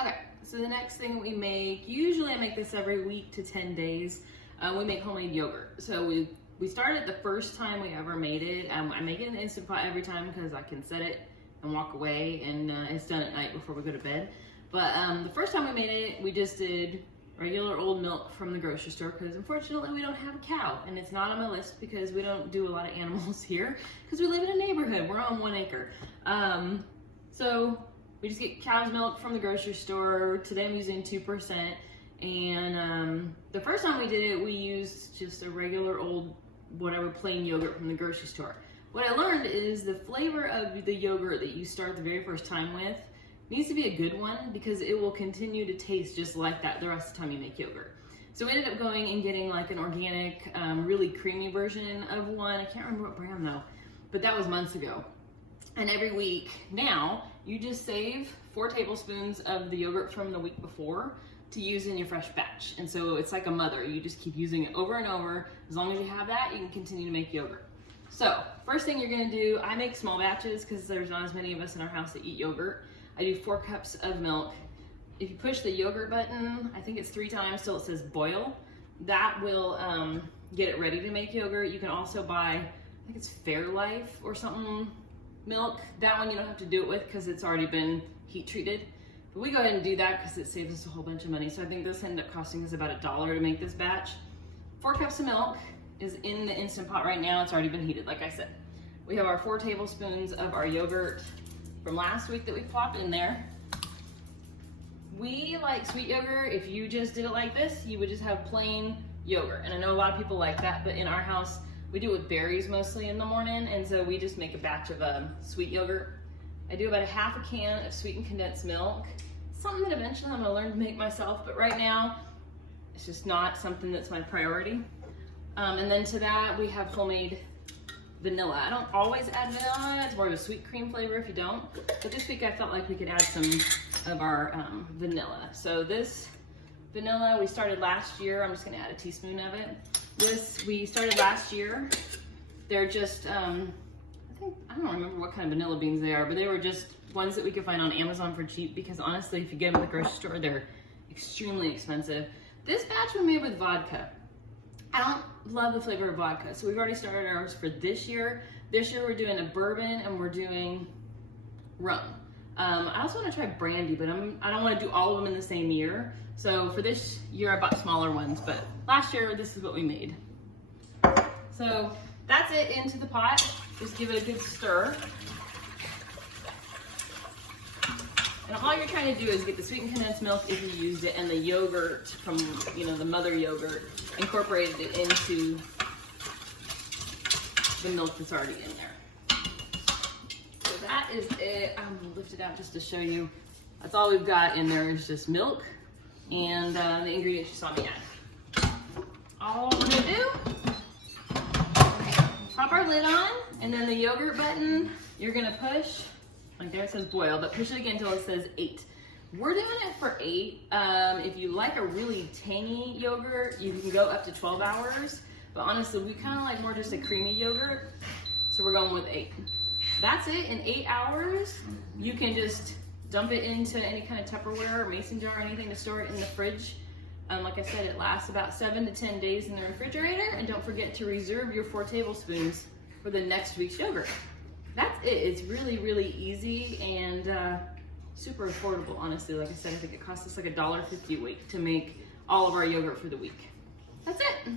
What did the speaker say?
Okay, so the next thing we make, usually I make this every week to 10 days, we make homemade yogurt. So we started the first time we ever made it. I make it in the Instant Pot every time because I can set it and walk away, and it's done at night before we go to bed. But the first time we made it, we just did regular old milk from the grocery store because unfortunately we don't have a cow, and it's not on my list because we don't do a lot of animals here because we live in a neighborhood. We're on 1 acre. So we just get cow's milk from the grocery store. Today I'm using 2%. And the first time we did it, we used just a regular old, whatever, plain yogurt from the grocery store. What I learned is the flavor of the yogurt that you start the very first time with needs to be a good one because it will continue to taste just like that the rest of the time you make yogurt. So we ended up going and getting like an organic, really creamy version of one. I can't remember what brand though, but that was months ago. And every week now, you just save 4 tablespoons of the yogurt from the week before to use in your fresh batch. And so it's like a mother. You just keep using it over and over. As long as you have that, you can continue to make yogurt. So first thing you're gonna do, I make small batches because there's not as many of us in our house that eat yogurt. I do 4 cups of milk. If you push the yogurt button, I think it's 3 times till it says boil. That will get it ready to make yogurt. You can also buy, I think it's Fairlife or something, milk. That one you don't have to do it with because it's already been heat treated. But we go ahead and do that because it saves us a whole bunch of money. So I think this ended up costing us about $1 to make this batch. 4 cups of milk is in the Instant Pot right now. It's already been heated, like I said. We have our 4 tablespoons of our yogurt from last week that we plopped in there. We like sweet yogurt. If you just did it like this, you would just have plain yogurt. And I know a lot of people like that, but in our house, we do it with berries mostly in the morning, and so we just make a batch of sweet yogurt. I do about a half a can of sweetened condensed milk. Something that eventually I'm gonna learn to make myself, but right now, it's just not something that's my priority. And then to that, we have homemade vanilla. I don't always add vanilla. It's more of a sweet cream flavor if you don't. But this week I felt like we could add some of our vanilla. So this vanilla we started last year. I'm just gonna add a teaspoon of it. This we started last year. They're just, I don't remember what kind of vanilla beans they are, but they were just ones that we could find on Amazon for cheap because honestly, if you get them at the grocery store, they're extremely expensive. This batch we made with vodka. I don't love the flavor of vodka, so we've already started ours for this year. This year we're doing a bourbon and we're doing rum. I also want to try brandy, but I don't want to do all of them in the same year. So for this year I bought smaller ones, but last year this is what we made. So that's it into the pot. Just give it a good stir. And all you're trying to do is get the sweetened condensed milk if you used it and the yogurt from, the mother yogurt, incorporated it into the milk that's already in there. So that is it. I'm gonna lift it out just to show you. That's all we've got in there is just milk and the ingredients you saw me add. All we're gonna do, pop our lid on, and then the yogurt button, you're gonna push. Like there it says boil, but push it again until it says 8. We're doing it for 8. If you like a really tangy yogurt, you can go up to 12 hours. But honestly, we kind of like more just a creamy yogurt. So we're going with 8. That's it. In 8 hours, you can just dump it into any kind of Tupperware or mason jar or anything to store it in the fridge. Like I said, it lasts about 7 to 10 days in the refrigerator. And don't forget to reserve your 4 tablespoons for the next week's yogurt. That's it. It's really, really easy and super affordable, honestly. Like I said, I think it costs us like $1.50 a week to make all of our yogurt for the week. That's it.